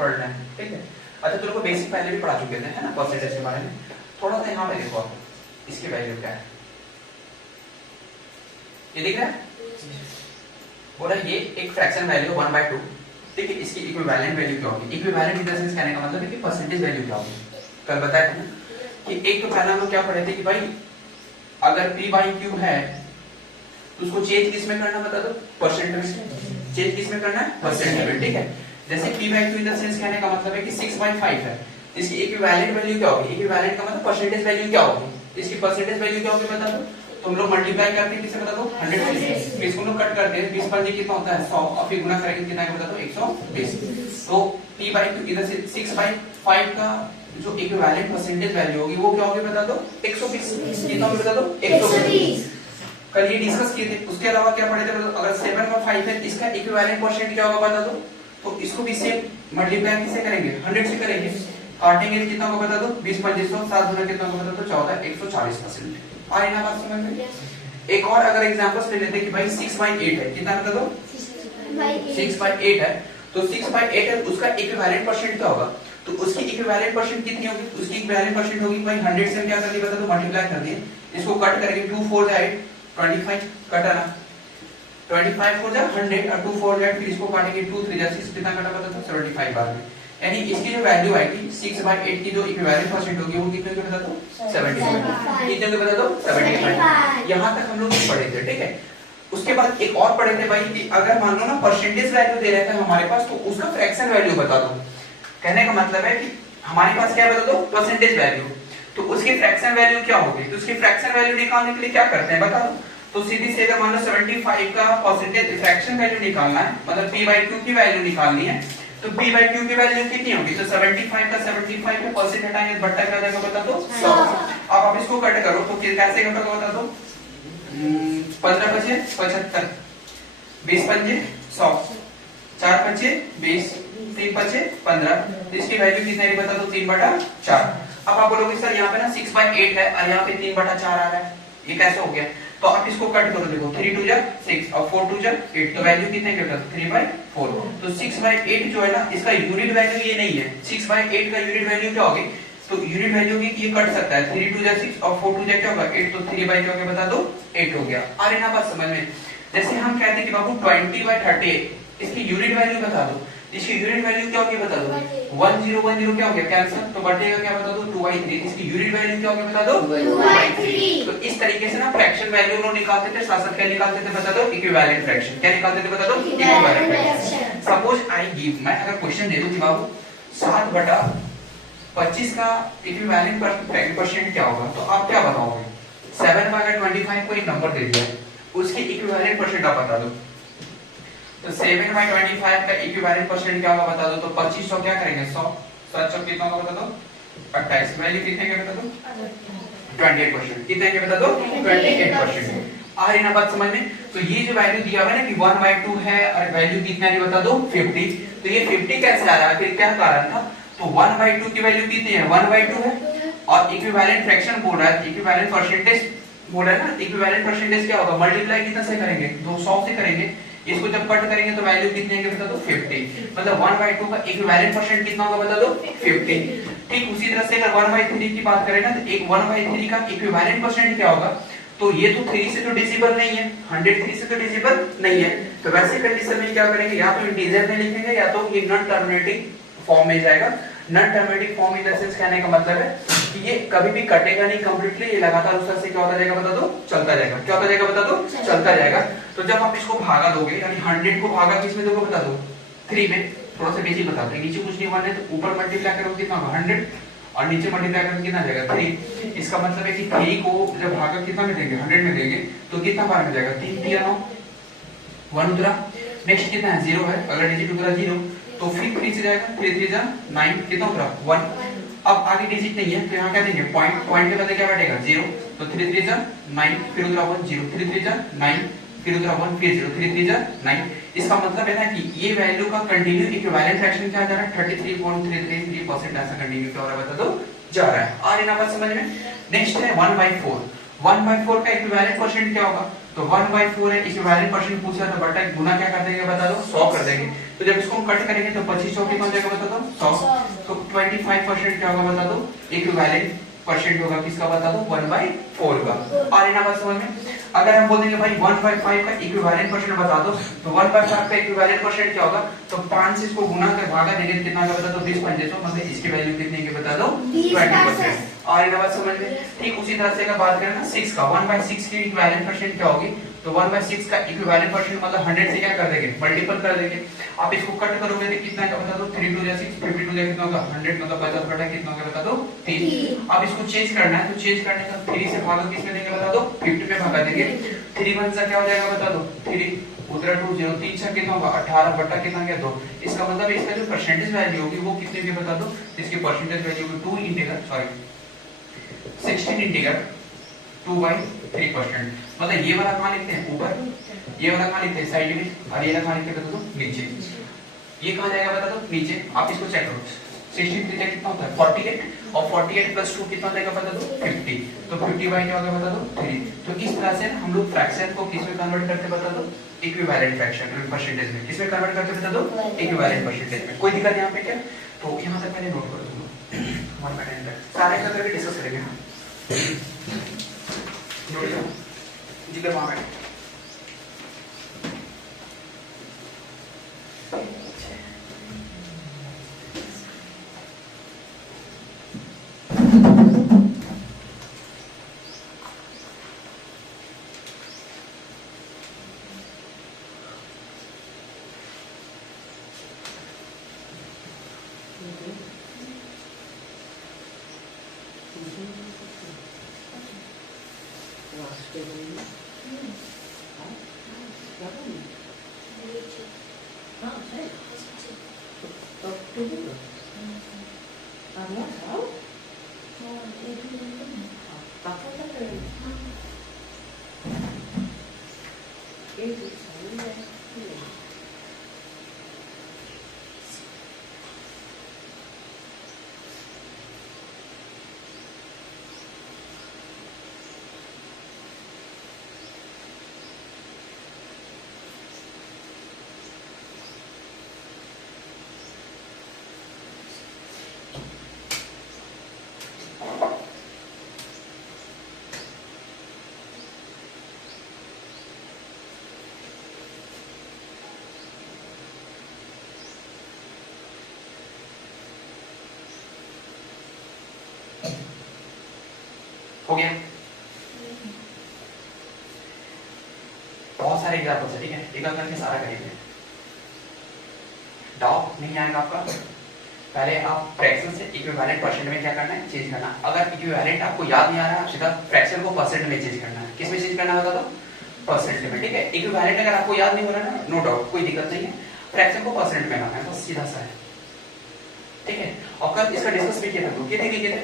पढ़ना है, ठीक है। अच्छा तुम लोग को बेसिक पहले भी पढ़ा चुके थे है ना परसेंटेज के बारे में। थोड़ा सा यहाँ पे देखो आप, इसकी वैल्यू क्या है, ये दिख रहा है, बोला ये एक फ्रैक्शन वैल्यू 1/2, ठीक है। इसकी इक्विवेलेंट वैल्यू क्या होगी, इक्विवेलेंट इन द सेंस कहने का मतलब है कि परसेंटेज वैल्यू क्या होगी। कल बताया था ना कि एक तो पहला हम लोग क्या पढ़े थे कि भाई अगर p/q है तो उसको चेंज किस में करना बता दो, परसेंट में। चेंज किस में करना है, परसेंट में, ठीक है। जैसे p/q इन द सेंस कहने का मतलब है कि 6/5 है, इसकी इक्विवेलेंट वैल्यू क्या होगी, इक्विवेलेंट का मतलब परसेंटेज वैल्यू क्या होगी, इसकी परसेंटेज वैल्यू क्या होगी बता दो। तुम लोग मल्टीप्लाई करके किससे बता दो, 100 से। इसको लोग कट करते हैं, 20 पर जी कितना होता है 100, और फिर गुना करेंगे कितना है बता दो 120। तो p/q इधर से 6/5 का जो इक्विवेलेंट परसेंटेज वैल्यू होगी वो क्या होगी बता दो 120। कितना होगी बता दो 120। कल ये डिस्कस किए थे। उसके अलावा क्या पढ़े थे बता दो, अगर 7 और 5 है इसका इक्विवेलेंट परसेंट क्या होगा बता दो, तो इसको भी सेम मल्टीप्लाई किससे करेंगे, 100 से करेंगे। काटेंगे कितना होगा बता दो 20 पर 100, 7 गुना कितना होगा बता दो 14, 140%। आए ना बात समझ में। एक और अगर एग्जांपल्स ले लेते हैं कि भाई 6/8 है, कितना बता दो 6/8 है, तो 6/8 है उसका इक्विवेलेंट परसेंट क्या होगा, तो उसकी इक्विवेलेंट परसेंट कितनी होगी, उसकी इक्विवेलेंट परसेंट होगी भाई 100 से क्या कर दिया बता दो मल्टीप्लाई कर दिए। इसको कट करेंगे 2 4 8 25 कटा ना, 25 हो जाए 100 और 2 4 8, फिर इसको काटेंगे 2 3 जा 6 कितना कटा बता दो 75 बार में। यानी इसकी जो वैल्यू आएगी 6/8 की जो इक्विवेलेंट परसेंट होगी वो कितने के बता दो 75, कितने के बता दो 75। यहां तक हम लोग पढ़े थे, ठीक है। उसके बाद एक और पढ़े थे भाई कि अगर मान लो ना परसेंटेज वैल्यू दे रहे थे हमारे पास, तो उसका फ्रैक्शन वैल्यू बता दो। कहने का मतलब है कि हमारे पास क्या बता दो परसेंटेज वैल्यू, तो उसकी फ्रैक्शन वैल्यू क्या होगी, तो उसकी फ्रैक्शन वैल्यू निकालने के लिए क्या करते हैं बता दो। तो सीधी से अगर मान लो 75 का परसेंटेज फ्रैक्शन वैल्यू निकालना है, मतलब p/q की वैल्यू निकालनी है, तो p/q की वैल्यू कितनी होगी, तो 75 का 75 में परसेंट हटाएंगे तो बट्टा क्या जाएगा बता दो 100। अब आप इसको कट करो तो कैसे कट होगा बता दो, 15 बचे 75, 20 पंजे 100, 4 बचे 20, 3 बचे 15, तो इसकी वैल्यू कितनी है बता दो 3/4। अब आप बोलोगे सर यहाँ पे ना 6/8 है और यहाँ पे 3/4 आ रहा है, ये कैसे हो गया, तो आप इसको कट करो, देखो 3 2 जा 6 और 4 2 जा 8, तो वैल्यू कितने की बता दो 3/4। तो 6/8 जो है ना इसका यूनिट वैल्यू ये नहीं है, 6/8 का यूनिट वैल्यू क्या होगी, तो यूनिट वैल्यू की ये कट सकता है, 3 2 जा 6 और 4 2 जा क्या होगा 8, तो 3 क्या हो गया बता दो 8 हो गया। आ रही ना बात समझ में। जैसे हम कहते हैं कि बाबू 20/30 इसकी यूनिट वैल्यू बता दो, इसकी यूनिट वैल्यू क्या होगी बता दो 1010 क्या हो गया कैंसिल, तो बटेगा क्या बता दो 2/3, इसकी यूनिट वैल्यू क्या होगी बता दो 2/3। तो इस तरीके से ना फ्रैक्शन वैल्यू लोग निकालते थे, साथ साथ क्या निकालते थे बता दो इक्विवेलेंट फ्रैक्शन, क्या निकालते थे बता दो equivalent fraction. Suppose I give, मैं अगर क्वेश्चन दे दूं कि बाबू 7/25 का इक्विवेलेंट परसेंट क्या होगा, तो आप क्या बताओगे, 7/25 को एक नंबर दे दिया, उसकी इक्विवेलेंट परसेंट आप बता दो, तो 7/25 का इक्विवेलेंट परसेंट क्या होगा बता दो, तो 2500 क्या करेंगे 100, 700 कितना होगा बता दो 28, वैल्यू कितने के बता दो 28%, कितने के बता दो 28%। आ रही ना बात समझ में। तो ये जो वैल्यू दिया हुआ है ना कि 1/2 है और वैल्यू कितना है बता दो 50, तो ये 50 कैसे आ रहा है, फिर क्या कारण था, तो 1/2 की वैल्यू कितनी है 1/2 है, और इक्विवेलेंट फ्रैक्शन बोल रहा है, इक्विवेलेंट परसेंटेज बोल रहा है ना, इक्विवेलेंट परसेंटेज क्या होगा, मल्टीप्लाई कितना से करेंगे 200 से करेंगे, इसको जब कट करेंगे तो वैल्यू कितने के बता दो 50, मतलब 1/2 का इक्विवेलेंट परसेंट कितना होगा बता दो 50। ठीक उसी तरह से अगर 1/3 की बात करें ना, तो एक 1/3 का इक्विवेलेंट परसेंट क्या होगा, तो ये तो 3 से तो डिविजिबल नहीं है, 103 से तो डिविजिबल नहीं है, तो वैसे कंडीशन में क्या करेंगे, या तो इंटीजर में लिखेंगे या तो ये नॉन टर्मिनेटिंग फॉर्म में जाएगा। Non terminating form in the sense कहने का मतलब है कि ये कभी भी कटेगा नहीं कंप्लीटली, ये लगातार उस तरह से क्या होता जाएगा बता दो चलता जाएगा, क्या होता जाएगा बता दो चलता जाएगा। तो जब आप इसको भागा दोगे, यानी 100 को भागा किस में दोगे बता दो 3 में, थोड़ा सा बेसिक बता दो, नीचे कुछ नहीं मानने तो ऊपर मल्टीप्लाई करोगे कितना होगा 100 और नीचे मल्टीप्लाई करोगे कितना जाएगा 3। इसका मतलब है कि 3 को जब भागा कितना में देंगे 100 में देंगे तो कितना बार में जाएगा 3 3 9 1 उतरा, नेक्स्ट कितना है 0 है, अगर डिजिट उतरा 0 तो फिर 3 से जाएगा 3 3 जा 9, कितना उतरा 1। अब आगे डिजिट नहीं है तो यहाँ क्या देंगे पॉइंट, पॉइंट के बदले क्या बैठेगा 0, तो 3 3 जा 9, फिर उतरा 1 0, 3 3 जा 9, फिर उतरा 1 फिर 0, 3 3 जा 9। इसका मतलब है ना कि ये वैल्यू का कंटिन्यू इक्विवेलेंट फ्रैक्शन क्या जा रहा है 33.333% ऐसा कंटिन्यू क्या हो रहा है बता दो जा रहा है। और इन बात समझ में। नेक्स्ट है 1/4, 1/4 का इक्विवेलेंट परसेंट क्या होगा, तो 1/4 है, इक्विवेलेंट परसेंट पूछा तो बटा गुना क्या कर देंगे बता दो 100 कर देंगे, तो जब इसको हम कट करेंगे तो 2500 कितना हो जाएगा बता दो 100, तो 25% क्या होगा बता दो, इक्विवेलेंट परसेंट होगा किसका बता दो, 1/4 का। और इन बात समझ में, अगर हम बोल देंगे भाई 1/5 का इक्विवेलेंट परसेंट बता दो, तो 1/5 का इक्विवेलेंट परसेंट क्या होगा, तो 5 से इसको गुना कर भागा देंगे कितना का बता दो, 20 पंजे सौ, मतलब इसकी वैल्यू कितनी की बता दो, 20%। और इन बात समझ में, ठीक उसी तरह से अगर बात करें ना 6 का, 1/6 की इक्विवेलेंट परसेंट क्या होगी, तो 1/6 का इक्विवेलेंट परसेंट मतलब 100 से क्या कर देंगे, मल्टीपल कर देंगे। आप इसको कट करोगे तो कितना का बता दो, 3 2 6, 52 कितना होगा, 100 मतलब 50 बटा कितना होगा बता दो, 3। अब इसको चेंज करना है, तो चेंज करने का 3 से भागा किसमें देंगे बता दो, 50 में भागा देंगे। 3 1 से क्या हो जाएगा बता दो, 3 उधर 2 0, 3 6 कितना होगा, 18 बटा कितना गया 2। इसका मतलब इसका जो परसेंटेज वैल्यू होगी वो कितने की बता दो, इसकी परसेंटेज वैल्यू होगी 2 इंटीग्रल सॉरी 16 इंटीग्रल 2/3%। मतलब ये वाला कहां लिखते हैं ऊपर, ये वाला कहां लिखते हैं साइड में, और ये वाला कहां लिखते हैं बता दो नीचे। ये कहां जाएगा बता दो नीचे। आप इसको चेक करो, 16 3 कितना होता है 48, और 48 प्लस 2 कितना देगा बता दो 50, तो 50 बाय क्या होगा बता दो 3। तो इस तरह से हम लोग फ्रैक्शन को किस में कन्वर्ट करते बता दो, इक्विवेलेंट फ्रैक्शन परसेंटेज में। किस में कन्वर्ट करते बता दो, इक्विवेलेंट परसेंटेज में। कोई दिक्कत यहां पे क्या, तो यहां तक मैंने नोट कर दूंगा, 1 मिनट तक सारे का करके डिस्कस करेंगे। नोट करो जी कर वहां पे हो गया। बहुत सारे एग्जाम्पल्स है, ठीक है, एक करके सारा करेंगे। डाउट नहीं आएगा आपका। पहले आप फ्रैक्शन से इक्विवेलेंट परसेंट में क्या करना है, चेंज करना। अगर इक्विवेलेंट आपको याद नहीं आ रहा है, सीधा फ्रैक्शन को परसेंट में चेंज करना है। किस में चेंज करना होगा तो परसेंट में, ठीक है। इक्विवेलेंट अगर आपको याद नहीं हो रहा ना, नो डाउट, कोई दिक्कत नहीं है, फ्रैक्शन को परसेंट में लाना है, बस सीधा सा है, ठीक है। और कल इसका डिस्कस भी किया था, किए थे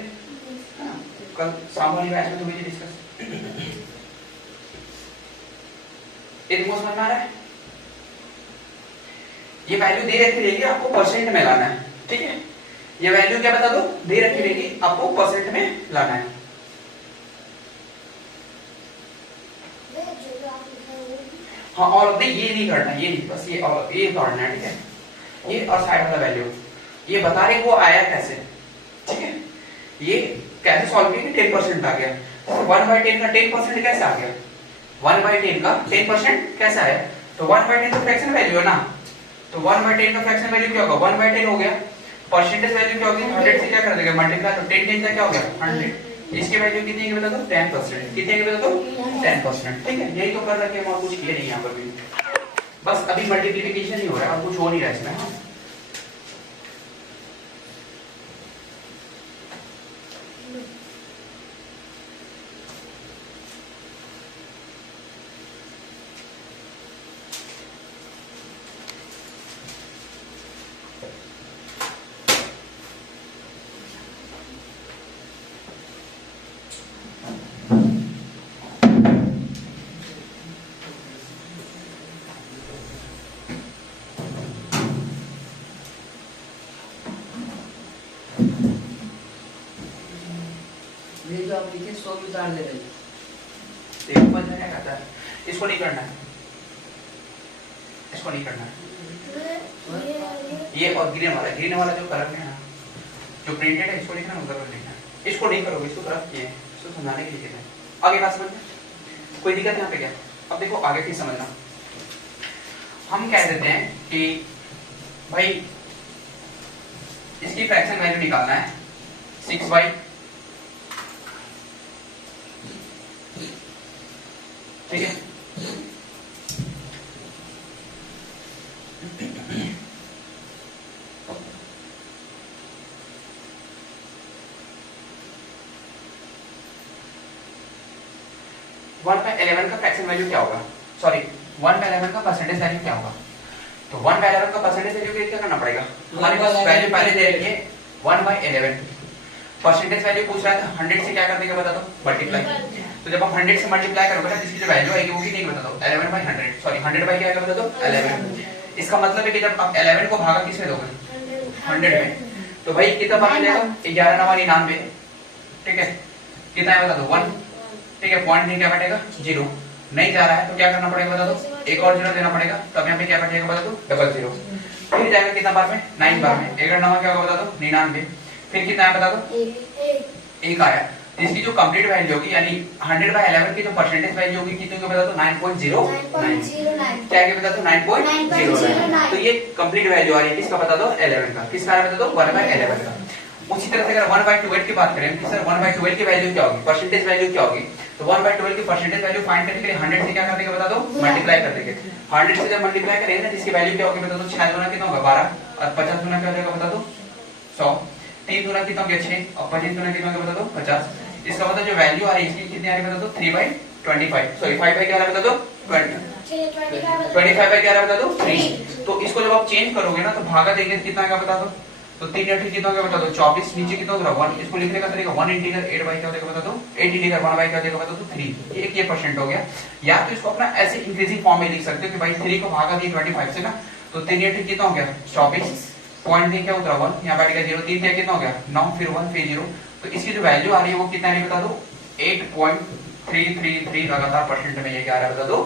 कल शाम वाली बैच में तो भी डिस्कस। ये तुमको समझ में आ रहा है, ये वैल्यू दे रखी रहेगी, आपको परसेंट में लाना है, ठीक है। ये वैल्यू क्या बता दो, दे रखी रहेगी, आपको परसेंट में लाना है। हाँ, और ये नहीं करना, ये नहीं, बस ये और ये करना है, ठीक है। ये और साइड वाला वैल्यू ये बता रहे वो आया कैसे, ठीक है। ये कैसे सॉल्व किया, 10% आ गया, 1/10 का 10% कैसे आ गया, 1/10 का 10% कैसे आया, तो 1/10 तो फ्रैक्शन वैल्यू है ना, तो 1/10 का फ्रैक्शन वैल्यू क्या होगा, 1/10 हो गया। परसेंटेज वैल्यू क्या होगी, 100 से क्या कर देगा मल्टीप्लाई, तो 10 10 का क्या हो गया 100। इसकी वैल्यू कितनी है बता दो, 10%। कितने की बता दो, 10%, ठीक है। यही तो कर रखे हम, और कुछ किए नहीं यहाँ पर भी, बस अभी मल्टीप्लिकेशन ही हो रहा है, और कुछ हो नहीं रहा इसमें। ये जो आप लिखे 100 भी उतार दे रहे देखो क्या कहता है, इसको नहीं करना है, इसको नहीं करना है, ये और ग्रीन वाला जो कलर में है जो प्रिंटेड है इसको लिखना है, उधर लिखना है। इसको नहीं करोगे, इसको तरफ किए इसको समझाने के लिए किया है। आगे बात समझ में कोई दिक्कत यहाँ पे क्या? अब देखो आगे फिर समझना। हम कह देते हैं कि भाई इसकी फ्रैक्शन वैल्यू निकालना है 6/, ठीक है। वन बाय 11 का फ्रैक्शन वैल्यू क्या होगा? सॉरी 1/11 का परसेंटेज वैल्यू क्या होगा? तो 1/11 का परसेंटेज वैल्यू क्या करना पड़ेगा? हमारे पास वैल्यू पहले दे रखी है 1/11, परसेंटेज वैल्यू पूछ रहा था 100 से क्या कर देगा बता दो, मल्टीप्लाई। तो जब आप 100 से मल्टीप्लाई करोगे ना, इसकी जो वैल्यू आएगी वो कितनी बता दो, 11/100, सॉरी 100 क्या आएगा बता दो, 11। इसका मतलब है कि जब आप 11 को भागा किसमें दोगे, 100 में, तो भाई कितना बाकी जाएगा, 11×99, ठीक है। कितना है बता दो, 1, ठीक है। पॉइंट नहीं क्या बैठेगा, 0 नहीं जा रहा है तो क्या करना पड़ेगा बता दो, एक और 0 देना पड़ेगा, तब यहाँ पे क्या बैठेगा बता दो, 00। फिर जाएगा कितना बार में, 9 बार में, 1/9 क्या होगा बता दो, 99। फिर कितना है बता दो, 1 आया। इसकी जो कंप्लीट वैल्यू होगी यानी 100/11 की जो परसेंटेज वैल्यू होगी कितनी होगी बता दो, 9.09, क्या है बता दो, 9.09। तो ये कंप्लीट वैल्यू आ रही है किसका बता दो, 11 का। किसका आ रहा है बता दो, 1/11 का। उसी तरह से अगर 1/12 की बात करें कि सर 1/12 की वैल्यू क्या होगी, परसेंटेज वैल्यू क्या होगी, तो 1/12 की परसेंटेज वैल्यू फाइंड करने के लिए 100 से क्या कर देंगे बता दो, मल्टीप्लाई कर देंगे। 100 से जब मल्टीप्लाई करेंगे ना, जिसकी वैल्यू क्या होगी बता दो, 6 गुना कितना होगा 12, और 50 गुना क्या हो जाएगा बता दो 100, 3 गुना कितना हो गया 6, और 25 गुना कितना हो गया बता दो 50। इसका मतलब जो वैल्यू आ रही है इसकी कितनी आ रही है बता दो, 3/25, सॉरी 5 क्या आ रहा है बता दो, 25 क्या आ रहा है बता दो, 3। तो इसको जब आप चेंज करोगे ना तो भागा देंगे कितना आएगा बता दो, तो 3 8 कितना होगा बता दो 24, नीचे कितना होगा 1। इसको लिखने का तरीका 1 इंटीग्रल 8/, क्या हो जाएगा बता दो, 8 इंटीग्रल 1/, क्या हो जाएगा बता दो 3। ये परसेंट हो गया। या तो इसको अपना ऐसे इंक्रीजिंग फॉर्म में लिख सकते हो कि भाई 3 को भागा दिए 25 से ना, तो 3 8 कितना हो गया 24, पॉइंट नहीं क्या उतरा 1, यहाँ बैठेगा 0, 3 क्या कितना हो गया 9, फिर 1 फिर 0। तो इसकी जो वैल्यू आ रही है वो कितना है बता दो, 8.333 लगातार परसेंट में ये क्या आ रहा है बता दो,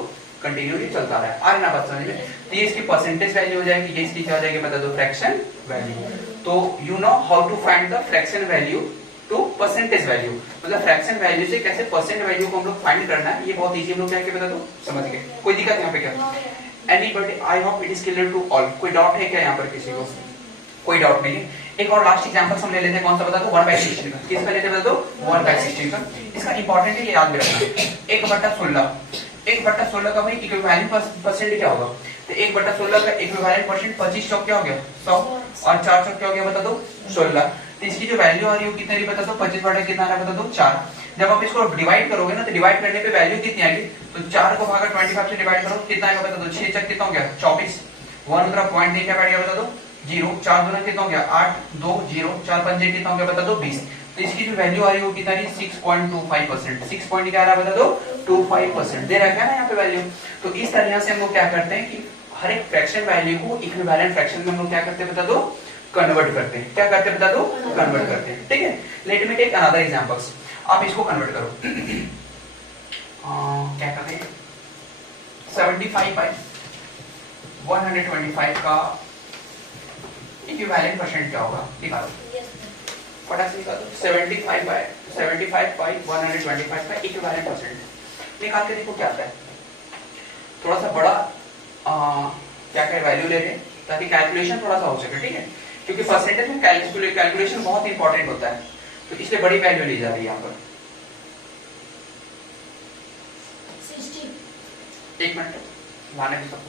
कंटिन्यूली चलता रहा है। आ रहा ना बात समझ में? तो ये इसकी परसेंटेज वैल्यू हो जाएगी, ये इसकी क्या हो जाएगी बता दो, फ्रैक्शन वैल्यू। तो you know how to find the fraction value to percentage value, मतलब फ्रैक्शन वैल्यू से कैसे परसेंट वैल्यू को हम लोग फाइंड करना है, ये बहुत इजी हम लोग क्या बता दो, समझ गए? कोई दिक्कत यहाँ पे क्या? Anybody, I hope it is clear to all. कोई डाउट है क्या यहाँ पर किसी को? कोई डाउट नहीं है। एक और लास्ट एग्जांपल हम ले लेते हैं, कौन सा बता दो, 1/16 का। किसका लेते हैं बता दो, 1/16 का। इसका इंपॉर्टेंट है, ये याद में रखना। 1/16 का भाई इक्विवेलेंट परसेंट क्या होगा, तो 1/16 का इक्विवेलेंट परसेंट 25 चौक क्या हो गया 100, और 4 चौक क्या हो गया बता दो 16। तो इसकी जो वैल्यू आ रही है कितनी बता दो, 25 बटा कितना आ रहा है बता दो 4। जब आप इसको डिवाइड करोगे ना, तो डिवाइड करने पे वैल्यू कितनी आएगी, तो 4 को भागा 25 से डिवाइड करो, कितना आएगा बता दो, 6 चक कितना हो गया 24, 1 उधर पॉइंट नहीं क्या बैठ गया बता दो 0, 4 गुना कितना हो गया 8, 2 0, 4 5 कितना हो गया बता दो 20। तो इसकी जो वैल्यू आ रही है वो कितना है 6.25%, 6 पॉइंट क्या आ रहा है बता दो 25% दे रखा है ना यहाँ पे वैल्यू। तो इस तरह से हम लोग क्या करते हैं कि हर एक फ्रैक्शन वैल्यू को इक्विवेलेंट फ्रैक्शन में हम लोग क्या करते हैं बता दो, कन्वर्ट करते हैं। क्या करते हैं बता दो, कन्वर्ट करते हैं। ठीक है, let me take another examples. आप इसको कन्वर्ट करो। क्या करते हैं, 75/125 का इक्विवेलेंट परसेंट क्या होगा, निकालो फटाक से निकालो। 75/125 का इक्विवेलेंट परसेंट निकाल के देखो क्या आता है। थोड़ा सा बड़ा क्या क्या वैल्यू ले लें ताकि कैलकुलेशन थोड़ा सा हो सके, ठीक है, क्योंकि परसेंटेज में कैलकुलेशन बहुत इंपॉर्टेंट होता है, तो इसलिए बड़ी वैल्यू ली जा रही है यहाँ पर। 60। एक मिनट लाने भी सबको।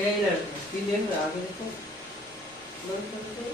इधर स्क्रीन देख रहा आगे देखो, बंद कर दो।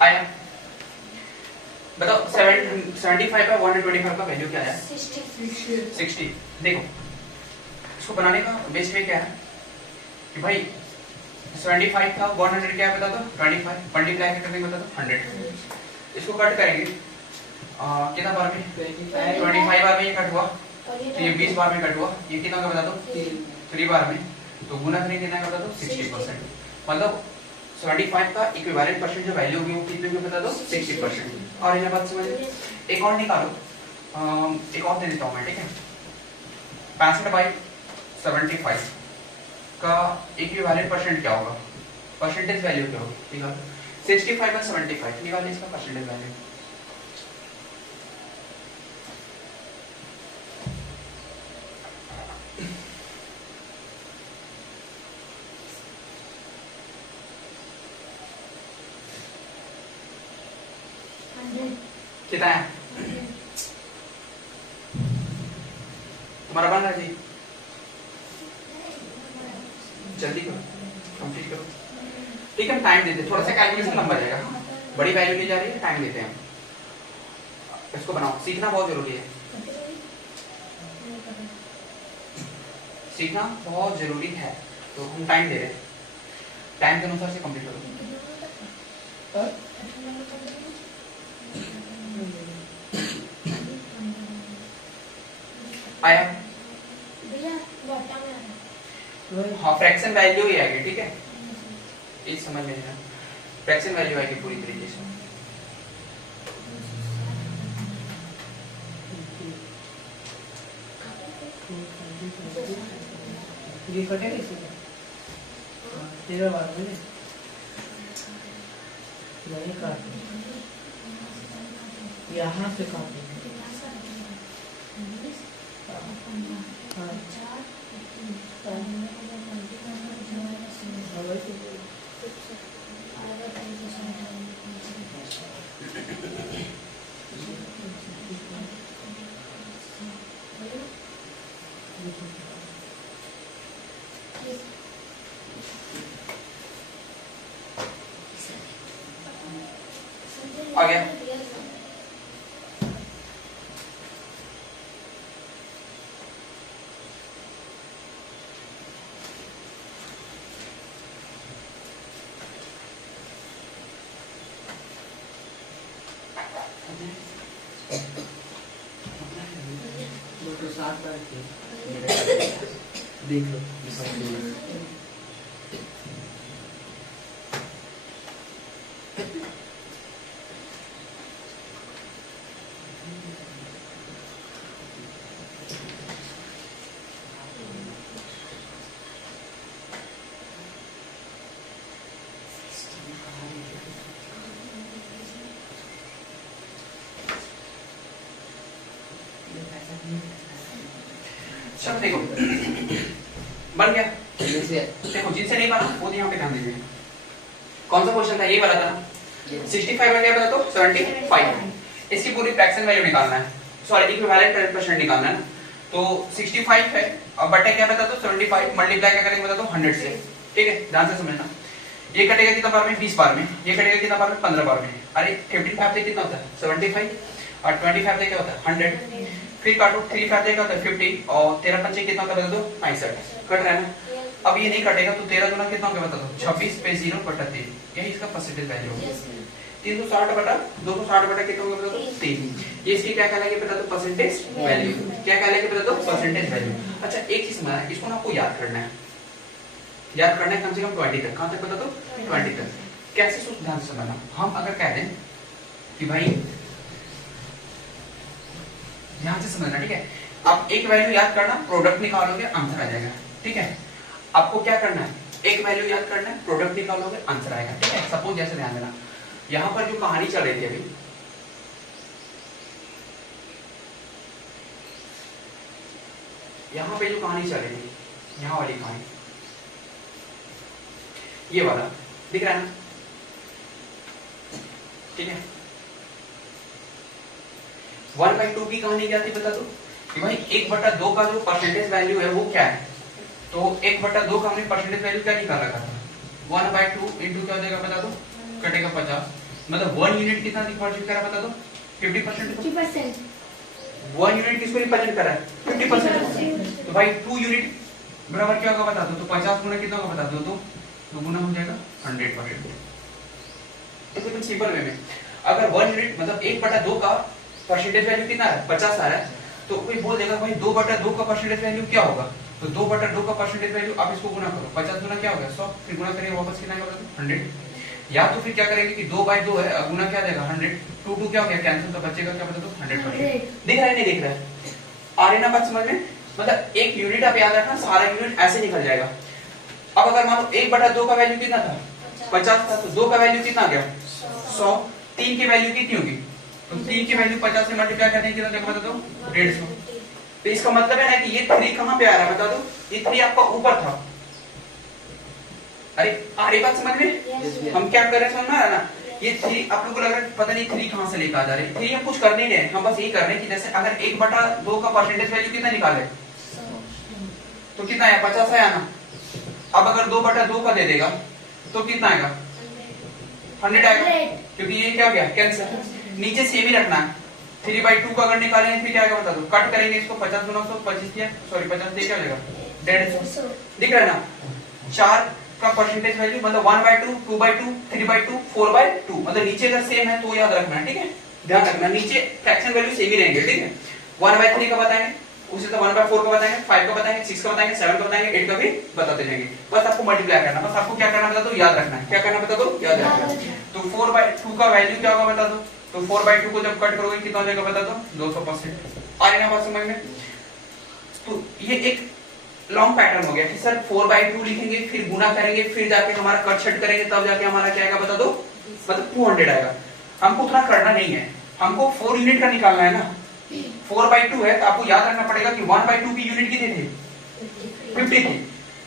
आया बताओ 75 का 125 का वैल्यू क्या है 60 देखो इसको बनाने का बेस में क्या है कि भाई 75 था 100 क्या है बता दो 25 मल्टीप्लाई करके बता दो 100 इसको कट करेंगे कितना बार में 25 बार में ये कट हुआ तो ये 20 बार में कट हुआ ये कितना का बता दो 3 बार में तो गुना करेंगे कितना का बता दो 60% मतलब 75 का इक्विवेलेंट परसेंट जो वैल्यू होगी वो कितने की बता दो 60%। और ये बात समझ एक और निकालो एक और दे देता हूं मैं ठीक है 65/75 का इक्विवेलेंट परसेंट क्या होगा परसेंटेज वैल्यू क्या होगी ठीक है 65/75 निकालिए इसका परसेंटेज वैल्यू कितना है तुम्हारा बन रहा है जी जल्दी करो कंप्लीट करो ठीक है टाइम देते थोड़ा सा कैलकुलेशन लंबा जाएगा बड़ी वैल्यू ली जा रही है टाइम देते हैं इसको बनाओ सीखना बहुत जरूरी है सीखना बहुत जरूरी है तो हम टाइम दे रहे हैं टाइम के अनुसार से कंप्लीट करो आया हाँ फ्रैक्शन वैल्यू ही आएगी ठीक है ये समझ में लेना फ्रैक्शन वैल्यू आएगी पूरी तरीके से ये कटेगा इसमें 13 बार में नहीं काट यहाँ से काट आ गया तो 7 बार देख लो चलो देखो बन गया देखो जिनसे नहीं बना वो यहाँ पे ध्यान दीजिए कौन सा क्वेश्चन था ये वाला था 65 में क्या बता तो 75 इसकी पूरी फ्रैक्शन वैल्यू निकालना है सॉरी इक्विवेलेंट परसेंट निकालना है तो 65 है अब बटे क्या बता तो 75 मल्टीप्लाई क्या करेंगे बता तो 100 से ठीक है ध्यान से समझना ये कटेगा कितना बार में 20 बार में ये कटेगा कितना बार में 15 बार में अरे 15 से कितना होता है 75 और 25 से क्या होता है 100 फिर काटो 3 5 क्या होता है 50 और 13 5 कितना होता है बता दो 65 कट रहा है ना अब ये नहीं कटेगा तो 13 गुना कितना होगा बता दो 26 पे 0 बटा 3 यही इसका परसेंटेज वैल्यू होगा 360 बटा 260 बटा कितना होगा बता दो 3 ये इसकी क्या कहलाएगी बता दो परसेंटेज वैल्यू क्या कहलाएगी बता दो परसेंटेज वैल्यू अच्छा एक चीज समझना है इसको ना आपको याद करना है कम से कम 20 तक कहां तक बता दो 20 तक कैसे सोच ध्यान से समझना हम अगर कह दें कि भाई ध्यान से समझना ठीक है आप एक वैल्यू याद करना प्रोडक्ट निकालोगे आंसर आ जाएगा ठीक है आपको क्या करना है एक वैल्यू याद करना है प्रोडक्ट निकालोगे आंसर आएगा ठीक है सपोज जैसे ध्यान देना यहां पर जो कहानी चल रही थी अभी यहां पे जो कहानी चल रही थी यहां वाली कहानी ये वाला दिख रहा है ना ठीक है 1/2 की कहानी क्या थी बता दो कि भाई 1/2 का जो परसेंटेज वैल्यू है वो क्या है। तो 1/2 का हमने परसेंटेज वैल्यू क्या निकाल रखा था, 1/2 इंटू क्या हो जाएगा बता दो, कटेगा 50, मतलब 1 यूनिट कितना रिप्रेजेंट कर रहा है बता दो, 50%। 50%। 1 यूनिट किसको रिप्रेजेंट कर रहा है, 50%। तो भाई 2 यूनिट बराबर क्या होगा बता दो, तो 50 गुना कितना होगा बता दो, तो गुना हो जाएगा 100%। तो बिल्कुल सिंपल वे में अगर 1 यूनिट मतलब 1/2 का परसेंटेज वैल्यू कितना है, 50 आ रहा है, तो कोई बोल देगा भाई 2/2 का परसेंटेज वैल्यू क्या होगा, तो 2/2 का परसेंटेज वैल्यू आप इसको गुना करो, 50 गुना क्या हो गया 100, फिर गुना करेंगे वापस कितना होगा 100, या तो फिर क्या करेंगे कि 2/2 है गुना क्या देगा 100, 2 क्या हो गया कैंसिल, तो बचेगा क्या बता दो 100%। दिख रहा है नहीं दिख रहा है, आ रही ना बात समझ में, मतलब एक यूनिट आप याद रखना, सारा यूनिट ऐसे निकल जाएगा। अब अगर मान लो 1/2 का वैल्यू कितना था 50 था, तो 2 का वैल्यू कितना आ गया 100, 3 की वैल्यू कितनी होगी, तो 3 की वैल्यू 50 से मल्टीप्लाई करने की कितना बता दो 150। तो इसका मतलब है ना कि ये 3 कहां पे आ रहा है बता दो, ये 3 आपका ऊपर था। अरे आ रही बात समझ में, हम क्या कर रहे हैं समझ में आ रहा ना, ये 3 आप लोगों को लग रहा है पता नहीं 3 कहां से लेकर आ जा रहे हैं, 3 हम कुछ कर नहीं रहे, हम बस यही कर रहे हैं कि जैसे अगर 1/2 का परसेंटेज वैल्यू कितना निकाले तो कितना है 50 है ना, अब अगर 2/2 का दे देगा तो कितना आएगा 100 आएगा, क्योंकि ये क्या हो गया कैंसिल, नीचे सेम ही रखना है। 3/2 का अगर निकालेंगे फिर क्या आएगा बता दो, कट करेंगे इसको 50 गुना 100 25 दिया, सॉरी 50 दे क्या हो जाएगा 150, दिख रहा है ना। 4 का परसेंटेज वैल्यू मतलब 1/2 2/2 3/2 4/2, मतलब नीचे अगर सेम है तो याद रखना है, ठीक है, ध्यान रखना नीचे फ्रैक्शन वैल्यू सेम ही रहेंगे, ठीक है। 1/3 का बताएंगे, उसी तरह 1/4 का बताएंगे, 5 का बताएंगे, 6 का बताएंगे, 7 का बताएंगे, 8 का भी बताते जाएंगे। बस आपको मल्टीप्लाई करना, बस आपको क्या करना बता दो, याद रखना है, क्या करना बता दो, याद रखना है। तो 4/2 का वैल्यू क्या होगा बता दो, तो 4/2 को जब कट करोगे कितना हो जाएगा बता दो 200%। आ रही ना बात समझ में। तो ये एक लॉन्ग पैटर्न हो गया कि सर 4/2 लिखेंगे, फिर गुना करेंगे, फिर जाके हमारा कट छट करेंगे, तब जाके हमारा क्या आएगा बता दो, मतलब 200 आएगा। हमको उतना करना नहीं है, हमको 4 यूनिट का निकालना है ना। 4/2 है तो आपको याद रखना पड़ेगा कि 1/2 की यूनिट कितनी थी 50 थी,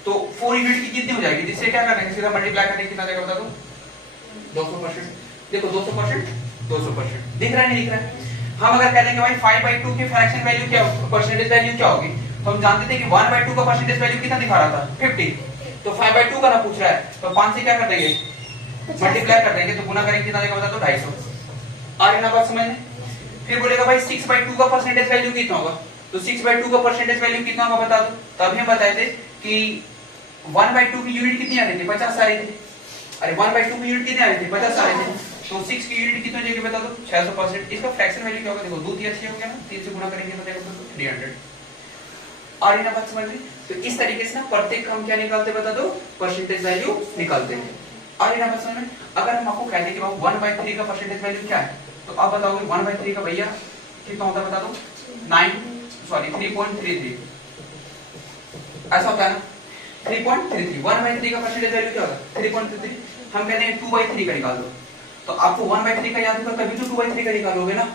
तो 4 यूनिट की कितनी हो जाएगी, जिससे क्या करना है सीधा मल्टीप्लाई करके कितना जाएगा बता दो 200%। देखो 200% दिख रहा है नहीं दिख रहा है। हम अगर कह देंगे भाई 5/2 की फ्रैक्शन वैल्यू क्या परसेंटेज वैल्यू क्या होगी, तो हम जानते थे कि 1/2 का परसेंटेज वैल्यू कितना दिखा रहा था 50, तो 5/2 का ना पूछ रहा है, तो 5 से क्या कर देंगे मल्टीप्लाई कर देंगे, तो गुना करेंगे कितना देगा बता दो 250। आ रही ना बात समझ में। फिर बोलेगा भाई 6/2 का परसेंटेज वैल्यू कितना होगा, तो 6/2 का परसेंटेज वैल्यू कितना होगा बता दो, तब हम बताए थे कि 1/2 की यूनिट कितनी आ रही थी 50 आ रही थी, अरे 1/2 की यूनिट कितनी आ रही थी 50 आ रही थी, तो 6 की यूनिट कितनी हो जाएगी बता दो 600%। इसका फ्रैक्शन वैल्यू क्या होगा, देखो 2 3 हो गया ना, 3 से गुना करेंगे तो जाएगा 300। आ रही ना बात समझ में। तो इस तरीके से ना प्रत्येक हम क्या निकालते बता दो, परसेंटेज वैल्यू निकालते हैं। आ रही ना बात समझ में। अगर हम आपको कहते कि 1/3 का परसेंटेज वैल्यू क्या है, तो आप बताओगे 1/3 का भैया कितना होता है बता दो 3.33 ऐसा होता है ना 3.33। 1/3 का परसेंटेज वैल्यू क्या होगा 3.33। हम कहते हैं 2/3 का निकाल दो, तो आपको 1/3 का याद होगा तभी तो 2/3 का निकालोगे ना।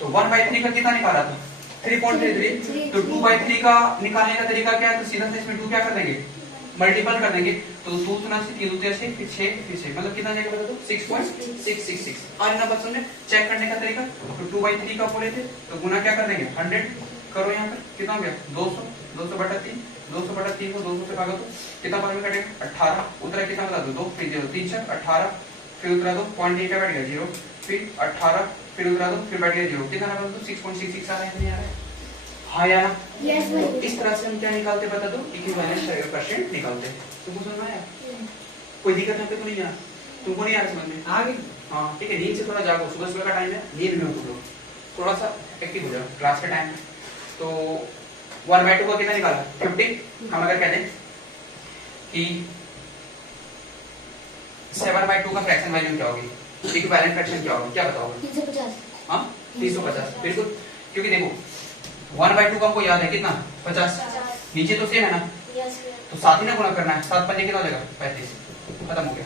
तो 1/3 का कितना निकाला था 3.33, तो 2/3 का निकालने का तरीका क्या है, तो सीधा से इसमें 2 क्या कर देंगे मल्टीपल कर देंगे, तो 2 गुना से 3 होते हैं 6 फिर 6 मतलब कितना जाएगा बता दो 6.666। और ना बस सुनने चेक करने का तरीका, तो 2/3 का बोले थे तो गुना क्या कर देंगे 100 करो, यहाँ पर कितना हो गया 200, 200/3, 200/3 को 200 से भागा दो कितना बाद में कटेगा 18, उतरा कितना बता दो 2 फिर 0 3 6 18, फिर उतरा दो पॉइंट क्या बैठ गया 0, फिर 18 फिर उतरा दो फिर बैठ गया 0, कितना बता दो 6.66 आ रहा है नहीं आ रहा है, हाँ या ना। Yes, तो इस तरह से हम क्या निकालते बता दो इक्विवेलेंट परसेंट निकालते हैं। तुमको समझ में आया, कोई दिक्कत है तो नहीं आ, तुमको नहीं आ रहा समझ में आ गई। हाँ ठीक है, नींद से थोड़ा जागो, सुबह सुबह का टाइम है, नींद में उठो, थोड़ा सा एक्टिव हो जाओ, क्लास का टाइम है। तो 1/2 का कितना निकाला 50। हम अगर कह दें कि 7/2 का फ्रैक्शन वैल्यू क्या होगी, इक्विवेलेंट फ्रैक्शन क्या होगा, क्या बताओगे 350। हाँ 350 बिल्कुल, क्योंकि देखो 1/2 का हमको याद है कितना 50, नीचे तो सेम है ना, Yes, तो साथ ही ना गुना करना है, 7 5 कितना हो जाएगा 35, खत्म हो गया।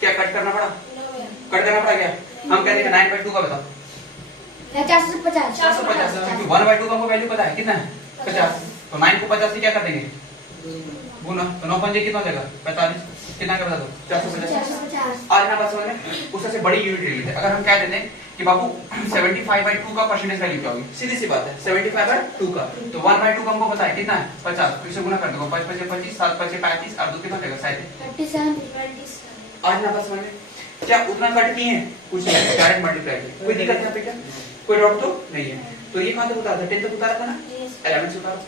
क्या कट करना पड़ा, कट करना पड़ा क्या, हम कहते हैं 9/2 का बताओ 450। 450, क्योंकि 1/2 का हमको वैल्यू पता है कितना है 50, तो 9 को 50 से क्या कर देंगे गुना तो 9 पंजे कितना हो जाएगा 45, कितना का बता दो 450। 450 आज ना बात समझ में उससे बड़ी यूनिट ले लेते हैं। अगर हम कह देते हैं कि बाबू 75/2 का परसेंटेज वैल्यू क्या होगी, सीधी सी बात है 75/2 का, तो 1/2 का हमको पता है कितना है 50, फिर से गुना कर दो 5 5 25 7 5 35 और 2 कितना हो जाएगा 37। 37 आज ना बात समझ में क्या उतना कट नहीं है, कुछ नहीं, डायरेक्ट मल्टीप्लाई किया, कोई दिक्कत यहाँ पे क्या, कोई डाउट तो नहीं है। तो ये कहां तक उतारा था 10 तक उतारा था ना, 11 से उतारो,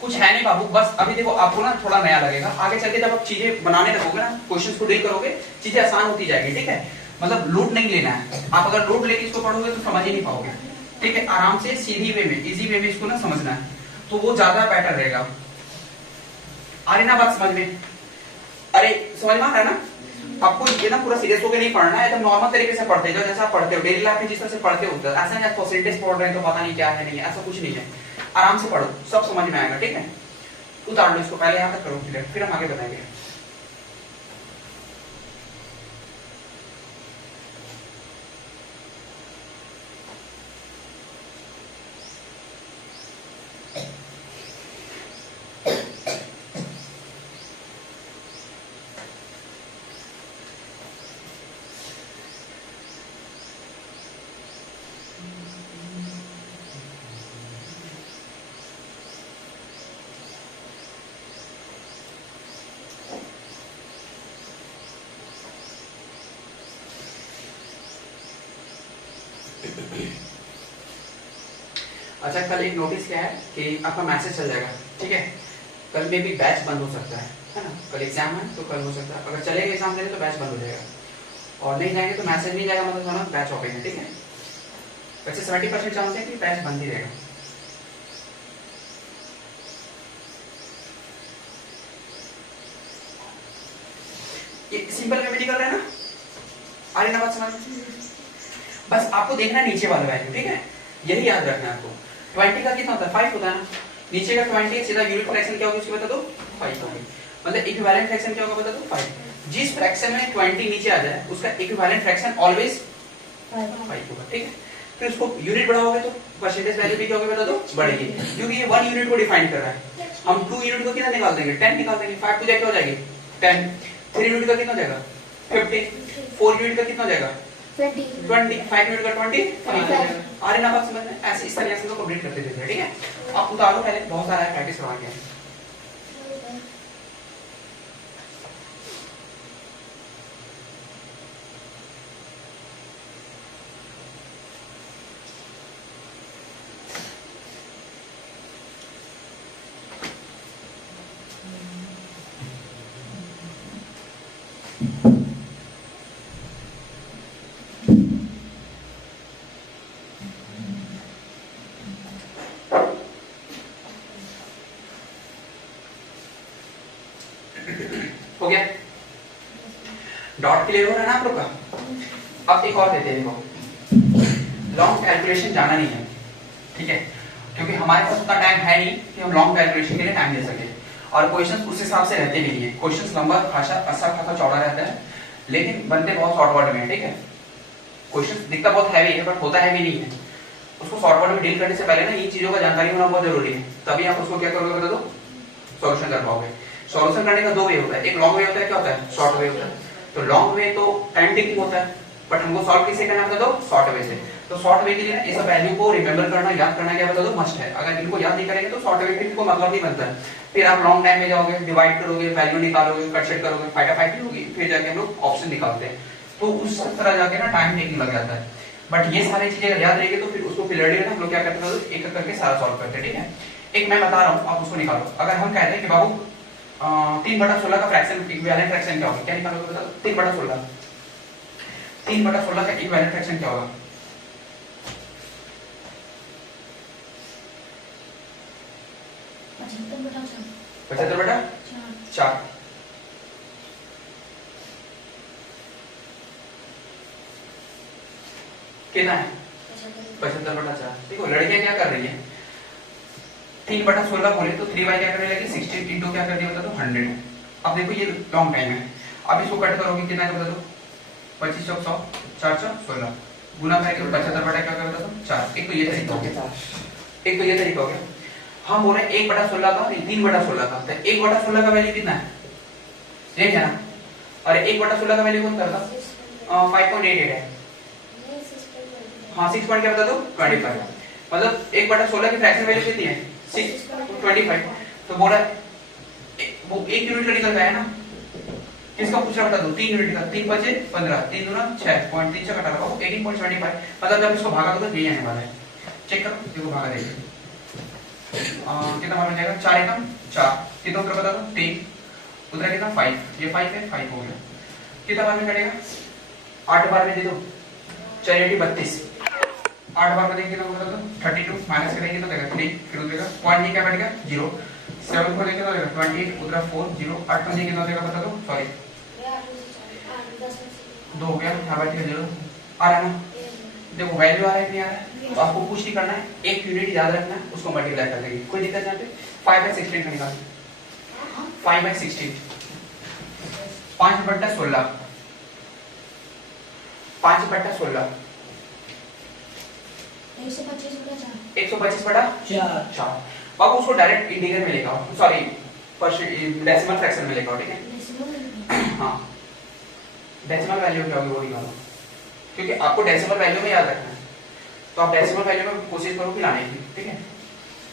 कुछ है नहीं बाबू। बस अभी देखो आपको ना थोड़ा नया लगेगा, आगे चल के जब आप चीजें बनाने लगोगे ना, क्वेश्चंस को डील करोगे, चीजें आसान होती जाएगी, ठीक है। मतलब लोड नहीं लेना है, आप अगर लोड लेके इसको पढ़ोगे तो समझ ही नहीं पाओगे, ठीक है। आराम से सीधी वे में, इजी वे में इसको ना समझना है, तो वो ज्यादा बेटर रहेगा। आ रही ना बात समझ में, अरे समझ में आ रहा है ना। आपको ये ना पूरा सीरियस होकर नहीं पढ़ना है, एकदम नॉर्मल तरीके से पढ़ते हो जैसा आप पढ़ते हो डेली लाइफ में, जिस तरह से पढ़ते हो। ऐसा नहीं परसेंटेज पढ़ रहे हैं तो पता नहीं क्या है, नहीं ऐसा कुछ नहीं है, आराम से पढ़ो, सब समझ में आएगा, ठीक है। उतार लो इसको, पहले यहाँ तक करो क्लियर, फिर हम आगे बताएंगे। अच्छा, कल एक नोटिस क्या है कि आपका मैसेज चल जाएगा, ठीक है। कल में भी बैच बंद हो सकता है ना, कल एग्जाम है तो कल हो सकता है, अगर चलेगा एग्जाम देने तो बैच बंद हो जाएगा, और नहीं जाएंगे तो मैसेज नहीं जाएगा, मतलब समझ बैच ओपन है, ठीक है। वैसे 70% चांस है कि बैच बंद ही रहेगा। ये सिंपल रेमेडी कर रहे हैं ना, आ रही ना बात समझ में। बस आपको देखना है नीचे वाला वैल्यू, ठीक है, यही याद रखना है आपको। 20 का कितना होता है 5 होता है ना, नीचे का 20 सीधा यूनिट फ्रैक्शन क्या होगी उसकी बता दो 5 होगी, मतलब इक्विवेलेंट फ्रैक्शन क्या होगा बता दो 5। जिस फ्रैक्शन में 20 नीचे आ जाए उसका इक्विवेलेंट फ्रैक्शन ऑलवेज 5 होगा, ठीक है। फिर उसको यूनिट बढ़ाओगे तो परसेंटेज वैल्यू भी क्या होगी बता दो बढ़ेगी, क्योंकि ये 1 यूनिट को डिफाइन कर रहा है। हम 2 यूनिट को कितना निकाल देंगे 10 निकाल देंगे, 5 तो क्या हो जाएगी 10, 3 यूनिट का कितना हो जाएगा 50, 4 यूनिट का कितना हो जाएगा 20, 5 यूनिट का 20 आ रही ना बात समझ में। ऐसे इस तरह से कंप्लीट करते थे, ठीक है। आप उतारो पहले, बहुत सारा प्रैक्टिस करवाएंगे। हो गया, डॉट क्लियर हो रहा है ना आप लोग का। अब एक और देते हैं, देखो लॉन्ग कैलकुलेशन जाना नहीं है, ठीक है, क्योंकि हमारे पास उतना टाइम है नहीं कि हम लॉन्ग कैलकुलेशन के लिए टाइम दे सके, और क्वेश्चंस उस हिसाब से रहते भी नहीं है। क्वेश्चंस लंबा खासा अच्छा खासा चौड़ा रहता है, लेकिन बनते बहुत शॉर्ट वर्ड में है, ठीक है। क्वेश्चन दिखता बहुत हैवी है बट होता हैवी नहीं है। उसको शॉर्ट वर्ड में डील करने से पहले ना इन चीजों का जानकारी होना बहुत जरूरी है, तभी आप उसको क्या करोगे बता दो सॉल्यूशन कर पाओगे। सॉल्यूशन करने का 2 वे होता है, एक लॉन्ग वे होता है, क्या होता है शॉर्ट वे होता है। तो लॉन्ग वे तो टाइम टेकिंग होता है, बट हमको सॉल्व किससे करना बता दो शॉर्ट वे से। तो शॉर्ट वे के लिए इस वैल्यू को रिमेंबर करना, याद करना क्या बता दो मस्ट है। अगर इनको याद नहीं करेंगे तो शॉर्ट वे में इनको मतलब नहीं बनता है। फिर आप लॉन्ग टाइम में जाओगे, डिवाइड करोगे, वैल्यू निकालोगे, कट सेट करोगे, फाइटाफाइटी होगी, फिर जाके हम लोग ऑप्शन निकालते हैं, तो उस तरह जाके ना टाइम टेकिंग लग जाता है। बट ये सारी चीजें अगर याद रहेगी तो फिर उसको क्लियरली हम लोग क्या करते हैं एक एक करके सारा सॉल्व करते हैं, ठीक है। एक मैं बता रहा हूँ, आप उसको निकालो। अगर हम कहते हैं कि बाबू 3/16 का फ्रैक्शन इक्विवेलेंट फ्रैक्शन क्या होगा, क्या निकालोगे बताओ 3/16 का इक्विवेलेंट फ्रैक्शन क्या होगा। पचहत्तर बटा 4। कितना है 75/4। देखो लड़कियां क्या कर रही है, 3/16 बोले तो 3 बाई क्या करने लगी 16 इंटू क्या कर दिया बता दो 100। अब देखो ये लॉन्ग टाइम है, अब इसको कट करोगे कितना है बता दो 25 चौक 100 4 चौक 16 गुना करके 75 बटा क्या होगा बता दो 4। एक तो ये तरीका हो गया, एक तो ये तरीका हो गया। हम बोल रहे हैं 1/16 का, 3/16 का, तो 1/16 का वैल्यू कितना है, ये क्या ना, और 1/16 का वैल्यू कौन करता, 5.88 है। हाँ 6 पॉइंट क्या बता दो 25, मतलब 1/16 की फ्रैक्शन वैल्यू कितनी है 6.25, तो बोला वो 1 यूनिट का निकल गया है ना, किसका पूछ रहा बता दो, 3 यूनिट का, 3 बचे 15, 3 दूना 6, 3 से घटा लगाओ 18.25, मतलब जब इसको भागा दो तो यही आने वाला है, चेक करो देखो भागा देखो कितना बार हो जाएगा, 4 एकम 4, कितना उत्तर बता दो 3, उत्तर कितना 5, ये 5 है 5 हो गया, कितना बार में कटेगा 8 बार में दे दो 4 32, 8 बार में देंगे तो बता दो 32 माइनस करेंगे तो देगा 3, फिर उधर पॉइंट नहीं क्या कटेगा 0, 7 को देंगे तो देगा 28, उधर 4 0, 8 को देंगे तो देगा बता दो, सॉरी 2 हो गया, यहाँ पर 0 आ रहा है ना, देखो वैल्यू आ रहा है नहीं आ रहा है, तो आपको कुछ नहीं करना है, एक यूनिट याद रखना है, उसको मल्टीप्लाई कर देंगे, कोई दिक्कत यहाँ पे 5/16 का निकाल, 5/16 5/16 5/16 125/4, अब उसको डायरेक्ट इंटीजर में लेकर आओ, सॉरी डेसिमल फ्रैक्शन में लेकर आओ, ठीक है। हाँ डेसिमल वैल्यू क्या होगी वो निकालो, क्योंकि आपको डेसिमल वैल्यू में याद रखना है, तो आप डेसिमल वैल्यू में कोशिश करो कि लाने की, ठीक है।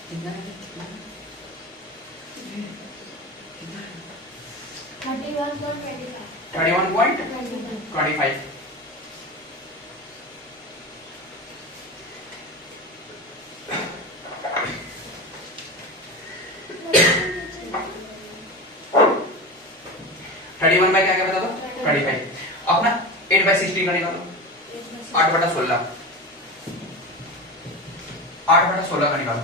कितना है 31.25, क्या क्या बता दो 25, अपना 8/16 का निकालो, 8/16 8/16 का निकालो,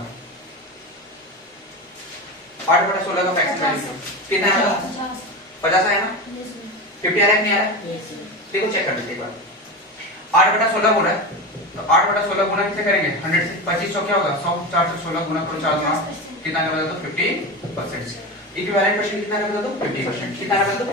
8/16 का फ्रैक्शन वैल्यू कितना है, 50 है ना, 50 आ रहा है नहीं आ रहा है, देखो चेक कर लेते एक बार, 8/16 बोला है, तो 8/16 गुना कितने करेंगे 100 से, 25 क्या होगा 100, 4 से 16 गुना करो 4 गुना कितना का बता दो 50%, इक्विवेलेंट परसेंट कितना का बता दो 50%, कितना का बता दो